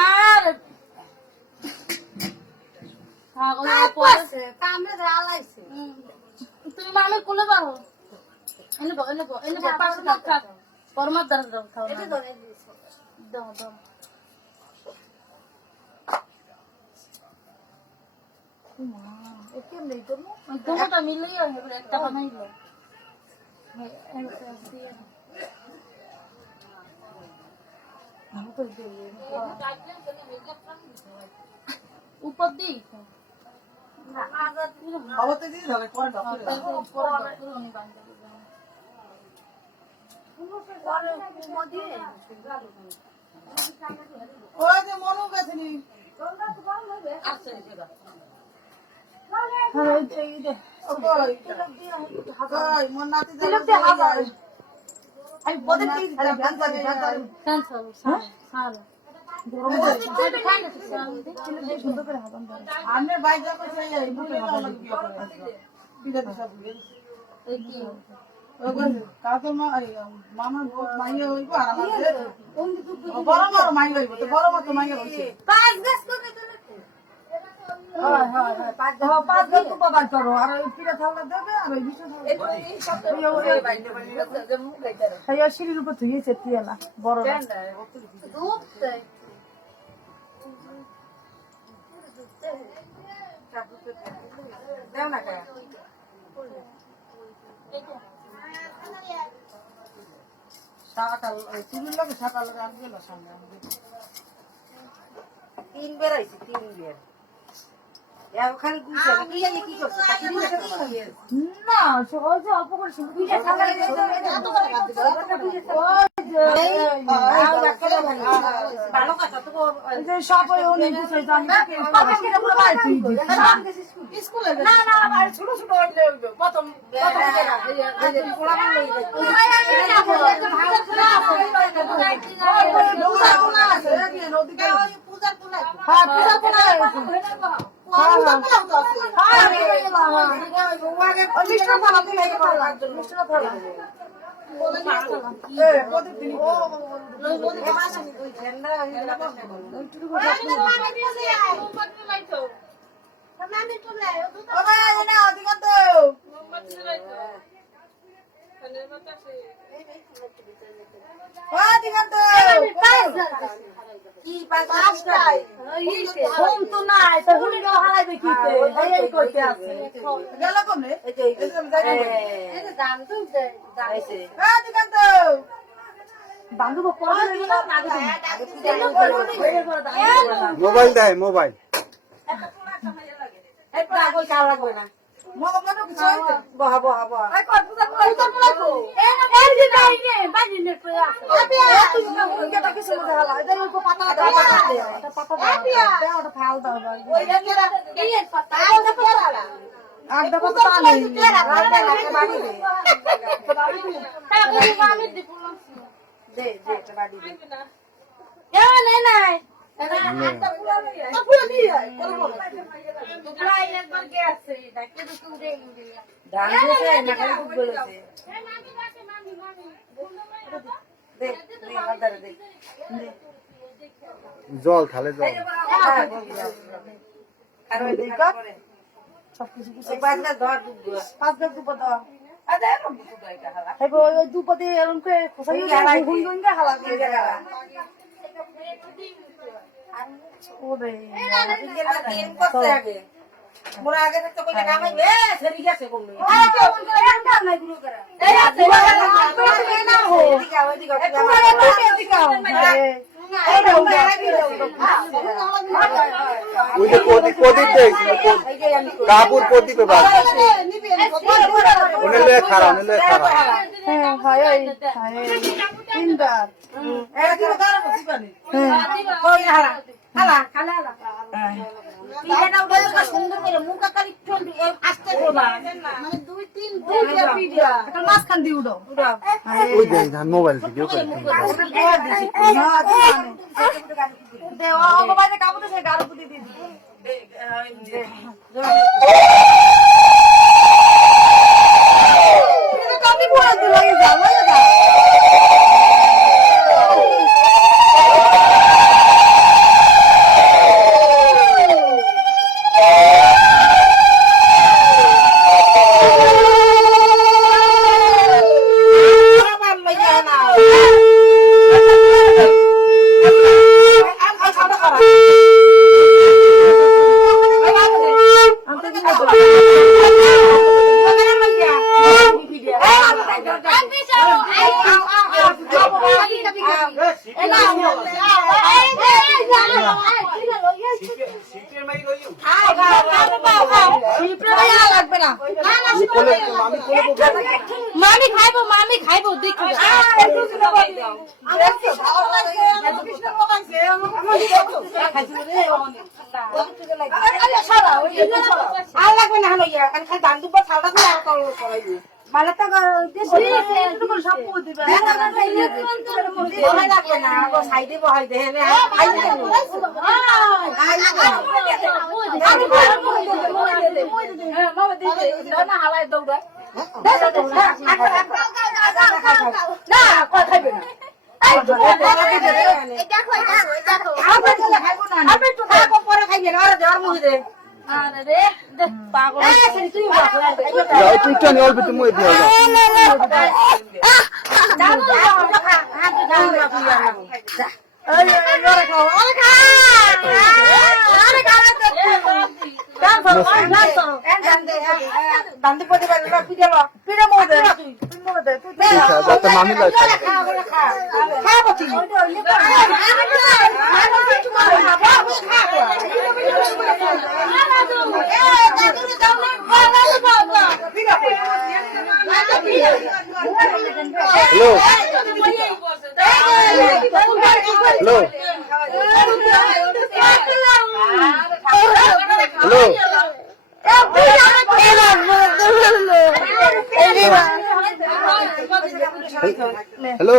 আর তুমি মামি কোলে পারো এনে বো পাশে থাক পরমাত দাঁড়া দাও খাও দাও দাও दोनों मिल गई है एक टाका नहीं लो ऊपर दी বাবাতে দিয়ে ধরে পরে ডক্টর ওই যে মনু গেছিনি আচ্ছা সেটা হ্যাঁ এই যে ওই হাজার মন নাতি দিলে হাজার আমি বলে কি ক্যান্সেল সাল আমি বাইক যাবো সেই বিদাতে সব এই কি কাতো মামা মাইয়া হইব আর আমাদের বড় বড় মাইয়া হইব তো বড় মতো মাইয়া হইছে পাঁচ গাছ করে দিলে হ্যাঁ হ্যাঁ হ্যাঁ পাঁচ গাছ তো বাবা করো আর ওই পিড়া থালা দেবে আর ওই বিশ থালা এই সিঁড়ির উপর থেকে চেতিয়ালা বড় দুধ দেয় দেও না কে সকাল চুরির লাগে সকালে রাখবে না সামনে তিন বের আইছে তিন বের খালি কি করছে না সহজ অল্প করে সব অনেক স্কুলে ছোট ছোট প্রথম মোবাইল দেয় মোবাইল জল খালে জল দুপদে এরকম মোরা আগে তো কইলে কামাইবে সেরি গেছে কোন কাপুর প্রদীপে খারাপ সুন্দর করে মুখা কালি আসতে মাঝখান দিয়ে উড়ো মোবাইল ভিডিও করে কাপড় গাড়ি পুঁতে দিয়ে দিদি মামি খাইবো দেখো আর লাগবে না হইয়া খালি ধান দুবার ছাড়া করে আর কল করাই দিই মালা তো সব পুরো দিবে বহাই লাগবে না তো সাইডে বহাই দে হালাই দৌড়া না খাইবে না পরে খাইবে না জ্বর মুখে দে তুই অল্প তুমি মামি হ্যালো হ্যালো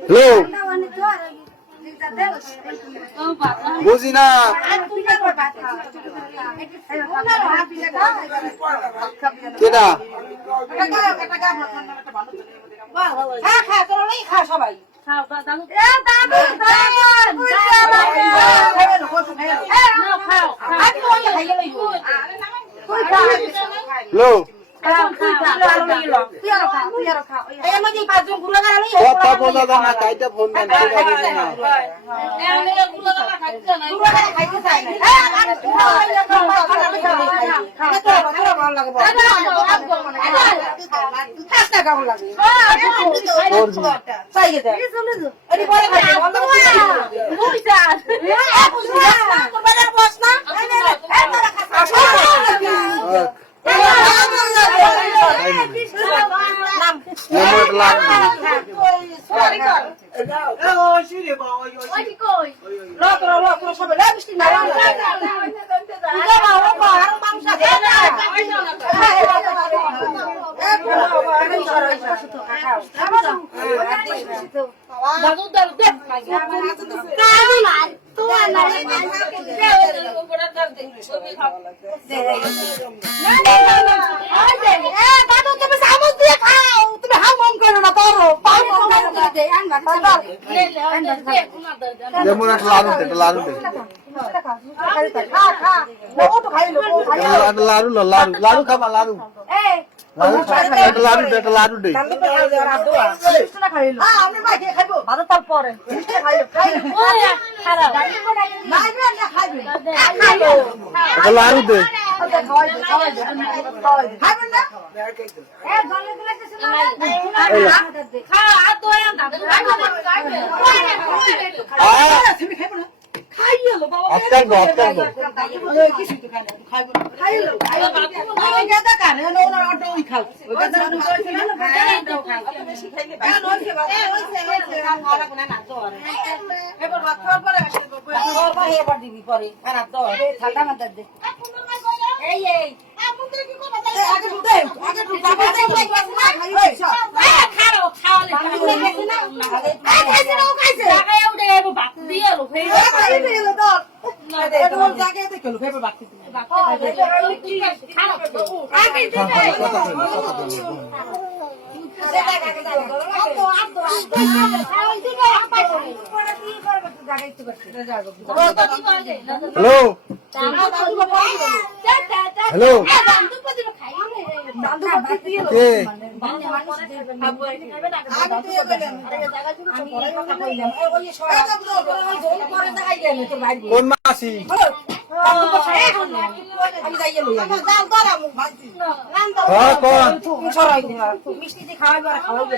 হ্যালো বুঝি না কেনা সবাই হ্যালো কথা বলা না কাইটা ফোন দেন যেমন একটা লাড়ু দে লাড়ু লাড়ু খাবা লাড়ু লাড়ু দে লাড়ু দে হ্যালো হ্যালো কোন মাসি আমি যাইয়ে লই আগে যাও তোরা মুখ ভাজি রান দাও হ্যাঁ কোন সরাই দে মিষ্টি দি খাওয়াইবা খাওয়াইবে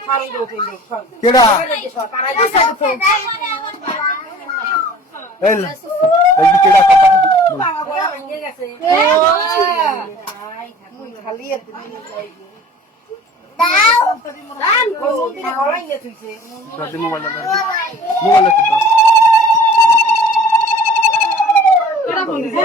খাওয়াই দাও কইলে কেডা পারাই দিছে এই এই কেডা কথা বাবা বড় ভাঙে গেছে খালি এত দিন যাইবে দাও রান কোন দিন হলাই গেছে দাদি মোবাইল দাও মোবাইল দাও কেডা ফোন দিছে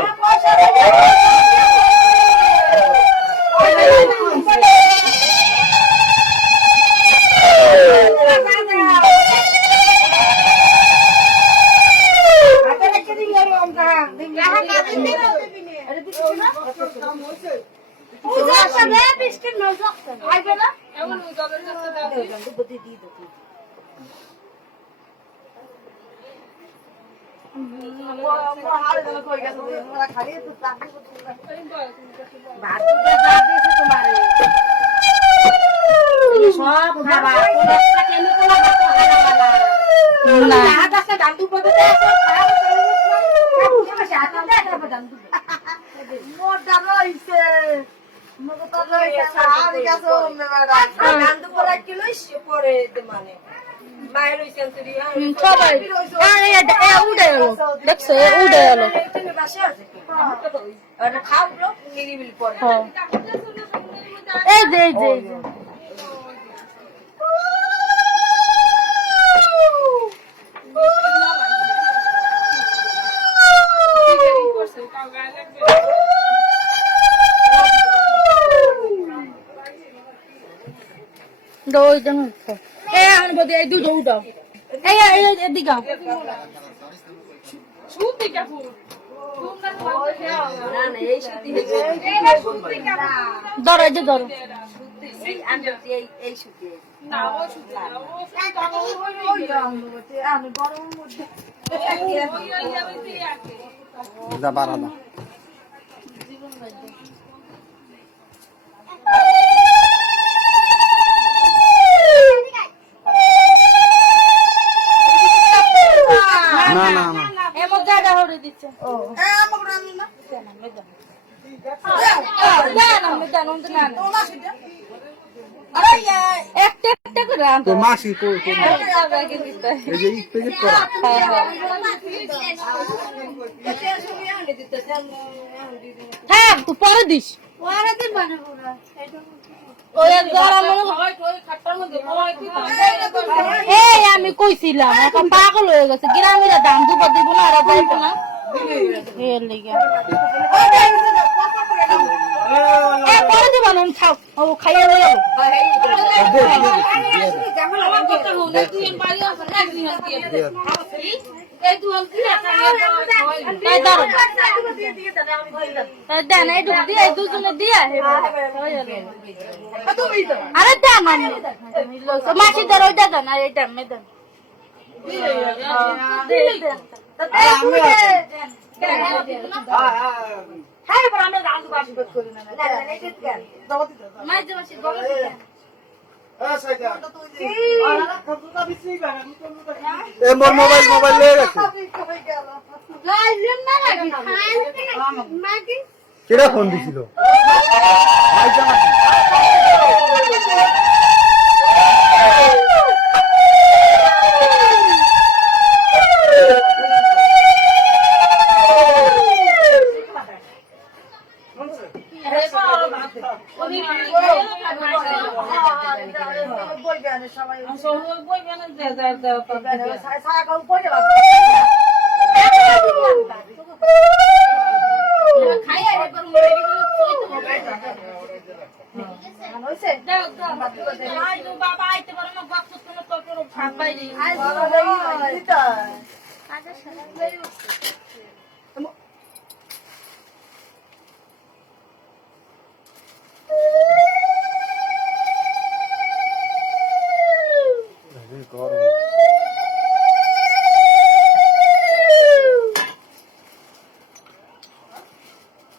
সব খাবা দান্দু পদে মোটা রইছে মোটা রইছে আর কাছে ওমে বাড়া দান্দু পড়া কি লইছে পরে মানে মায়ের হইছে তুই সবাই আরে এ উড়ে এলো দেখছো এ উড়ে এলো তুমি বাসে আছে আর খাওলো নিরিবিল পরে এই যে এই যে দই দেন এ আন বদি এই দুটো উঠাও এই এদিকে শুনতে কে পুরো না না এই সুতি ধরো এই যে ধরো এই আমি এই সুতি না ও শুনতে না ও আমি গরম মধ্যে যা বারাদা না না না এমন জায়গা হরে দিচ্ছে ও একটা একটা করে তো মাসি তো এই যে প্যাকেট করা হ্যাঁ তুই পরে দিস ওই যারা এই আমি কইছিলাম এখন পাগল হয়ে গেছে গ্রামের দাম দুবার দিব না আর যাইব না এর লিগে পরে দিব না খাও ও খাইয়ে লই যাবো দেন এই দিয়ে দুজনে দিয়ে আরে দেন মাসি ধর ওইটা দেন আর এইটা আমি দেন এ মোর মোবাইল লয়ে গেছে কেডা ফোন দিছিল বাবা আইতে পারে না বাপ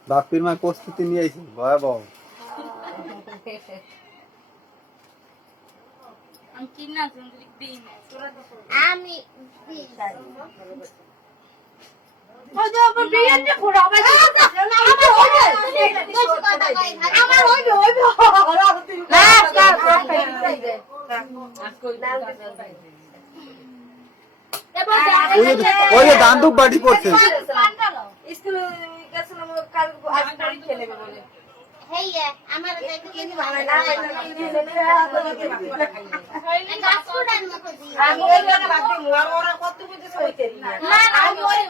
বাপির মা প্রস্তুতি নিয়ে আইছে ভয়াবহ আমি ওই যে বিয়ের যে ঘোড়া আমার ওই যে দান্দুক বাড়ি পড়ছে স্কুলে গেছিলাম কাল আজ পরীক্ষা নেবে বলে আমার আমি ওই জায়গা বাদ দিই ওরা কত বুঝে হইতে না আমি ওই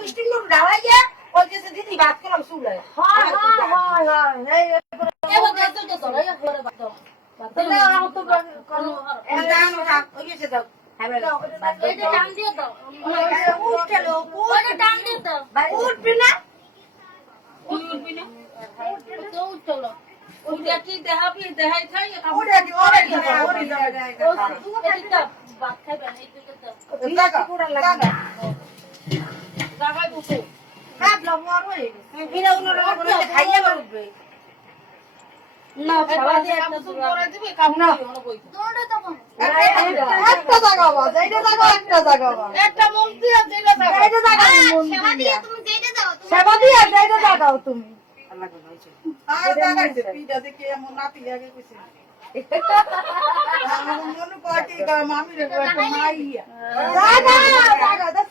মিষ্টি নুন ঢালাই গিয়ে ওই যে দিদি ভাত করলাম চুলে হয় এই এবার দেখো তো তোরা ঘরে বাদ দাও তাহলে ওরা তো কোনো এন্ডান ওই গেছে দাও এটা টান দিয়ে দাও উঠলো ওটা টান দিয়ে দাও উঠবি না উঠবি না তো উঠলো উঠে কি দেখাবি দেখাই খাই ওরে কি ওরে যায় এটা বাদ খাইবে না এই জায়গা পুরা লাগা জায়গায় বসে কাট লো মর হই বিনা উনরে করে খাইয়ে উঠবে না খাওয়া দিয়ে একটা করে দিবি কাম না দৌড়ে তখন একটা জায়গা বাজ এইটা জায়গা একটা জায়গা বাজ একটা মন্দির আছে এটা জায়গা এইটা জায়গা সেবা দিয়ে তুমি যেটা দাও সেবা দিয়ে এইটা জায়গাও তুমি আর জায়গাতে পিডা দেখে এমন নাতি লাগে কইছে আমার মনে পাটি গা মামি রে একটা মাইয়া জায়গা জায়গা দস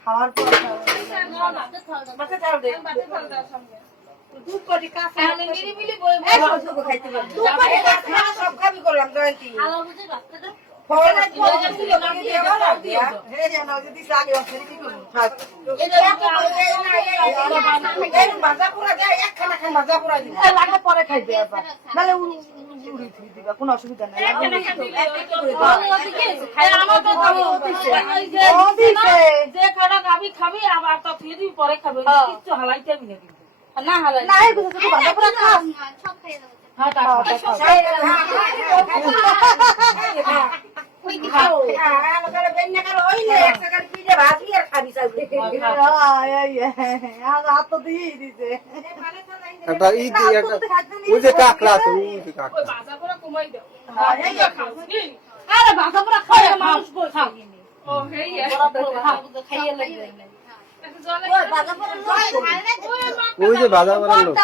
খাওয়ার পর মাথা চাল দে দুধ পটি কাঁচা নিরিবিলি বই খাইতে পারবি দুধ পটি কাঁচা সব খাবি করলাম জয়ন্তী ভালো বুঝে বাচ্চাটা ফোনে হে জানো যদি সাগে অসরি কি করব এই ভাজা পুরা যায় একখানা খান ভাজা পুরা দিই লাগে পরে খাইবে আবার নালে উড়ি দিবা কোনো অসুবিধা নাই যে খানা খাবি খাবি আবার তো ফিরি পরে খাবি কিছু হালাইতে আমি না কিন্তু না হালাই না এই বুঝছো তো ভাজা পুরা খাও সব খেয়ে দেবো হ্যাঁ তা আমাদের বেন্না কার হইলে একটা কার পিঠে ভাজি আর খাবি চাইবে হাত দিয়ে দিছে একটা একটা ওই যে কাকড়া আছে ওই যে কাকড়া বাজা পুরা কমাই দাও আরে বাজা পুরা খায় মানুষ বল খাও ও হেই খাইয়ে লাগে ওই যে বাজা বাজার লোক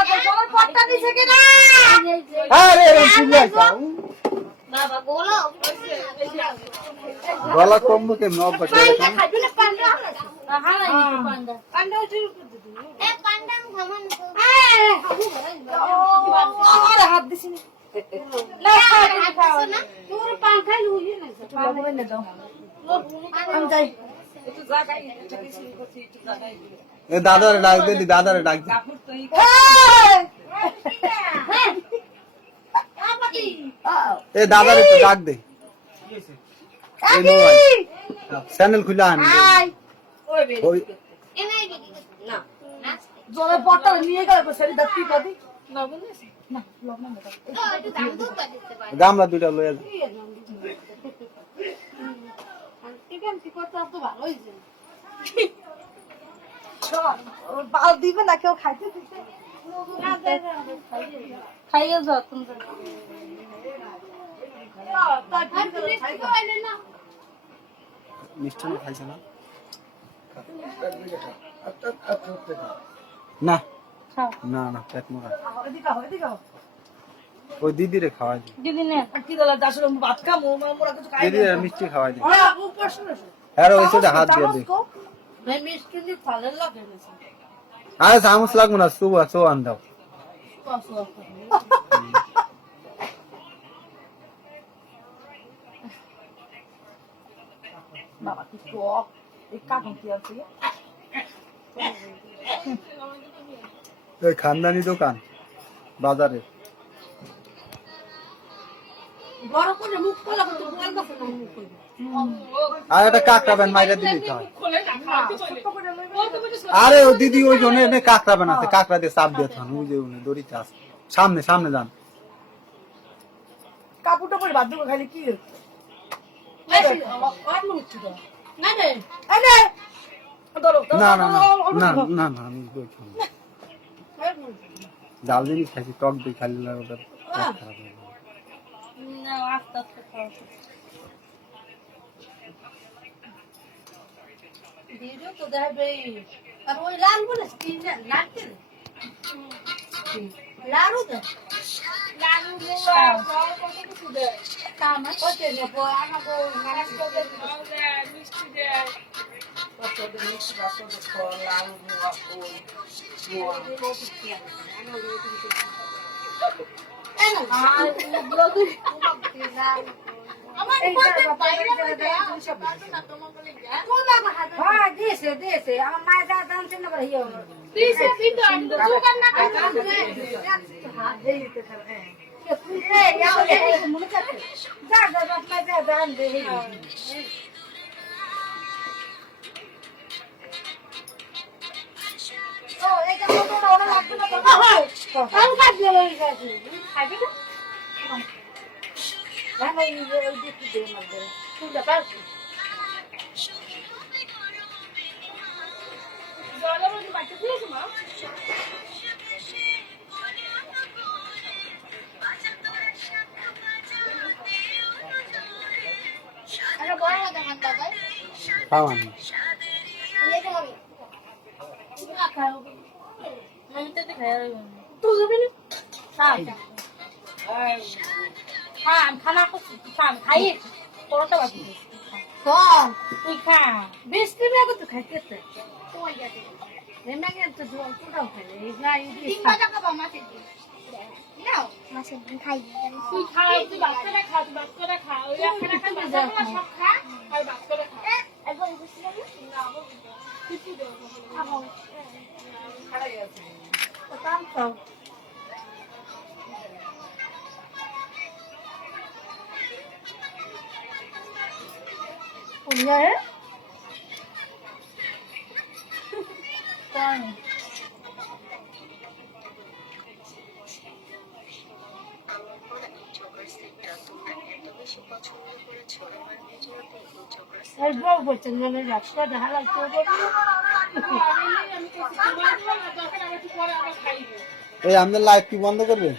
আরে চিল্লাই খাও বাবা গোলো গলা কম কে নব বসে হাত দিছি আমি যাই এ দাদারে ডাক দে দাদারে ডাক দে এ দাদারে তো ডাক দে এই মোবাইল চ্যানেল খুলে আন ওই জলে বটল নিয়ে গেল সেটা দেখতে পাবি গামলা দুইটা লয়ে যা দিবে না কেউ খাইতে দিতে খাইয়ে যাও তুমি মিষ্টি খাইছে না না খাও না না পেট মোরা এদিকে ওই দিদিরে খাওয়াই দি দিদি নে কি দলা দাসর ভাত খামো মোরা কিছু খাই দিদিরে মিষ্টি খাওয়াই দি ওরা উপর শুনে আর ওই সেটা হাত দিয়ে দে ভাই মিষ্টি দি ভালো লাগে না আরে চামচ লাগবো না সো আন দাও বাবা কি টক এই কাকুন কি আছে এই খানদানি দোকান বাজারে বড় করে মুখ খোলা কিন্তু বলবো না মুখ খুলবে আর একটা কাকড়া বেন মাইরা দিলি তো আরে ও দিদি ওই জন্য এনে কাকড়া বানাতে কাকড়া দিয়ে চাপ দিয়ে থান ওই যে উনি দড়িতে আছে সামনে সামনে যান কাপড়টা পরে বাদ দেবো খালি কি না রে না না না না না না আমি দই খাবো না। জাল জিনিস খাইছি টক দই খালি লাগে ওটা পেট খারাপ হয়ে যাবে। না আস্তে আস্তে খাও ভিডিও তো দেখবে আর ওই লাল বলে স্কিন নাটকে লারু তো লালু মুয়া বড় কত কিছু দে কামা করতে নেবো আমাকে মানুষ করতে মিষ্টি দে কত মিষ্টি বাসো তো লারু মুয়া ওই মুয়া আর ব্লগে আমার বাইরে বাইরে না তোমার বলে হ্যাঁ দিয়েছে দিয়েছে আমার মায়ের যা দাম ছিল না ইয়ে দিছে দিন তো দোকান না করে হাত দিয়ে দিতে থাকে হ্যাঁ মনে থাকে যা যা বাপ মা যা দাম দে ও এটা তো ওরা লাগবে না আমি কাজ দিয়ে লই যাচ্ছি খাবি না না এই দেখি দে মধ্যে তুই পারছিস জলে বলি মাটি দিয়েছ মা আরে বড় না দেখান দাদা খাওয়ানি এই তো আমি না খাও আমি তো খাই তুই যাবি না হ্যাঁ খানা খাই পরোটা বাকি কম তুই খা বেশ করে আগে তো খাইতে তো তোমার যাতে এমনি তো জল পুরাও খেলে এই গাই তিন বাজা খাবো মাছের ডিম নাও মাছের ডিম খাই তুই খা তুই বাচ্চারা খা তুই বাচ্চারা খা ওই একটা খা বাচ্চারা সব খা আর বাচ্চারা খা একদম বুঝতে পারলি না কিছু দেবো খাবো খারাপ আছে তাম তো পুনিয়া है কौन এই বউ বলছেন মানে রাস্তা দেখা লাগছে এই আমাদের লাইভ কি বন্ধ করবে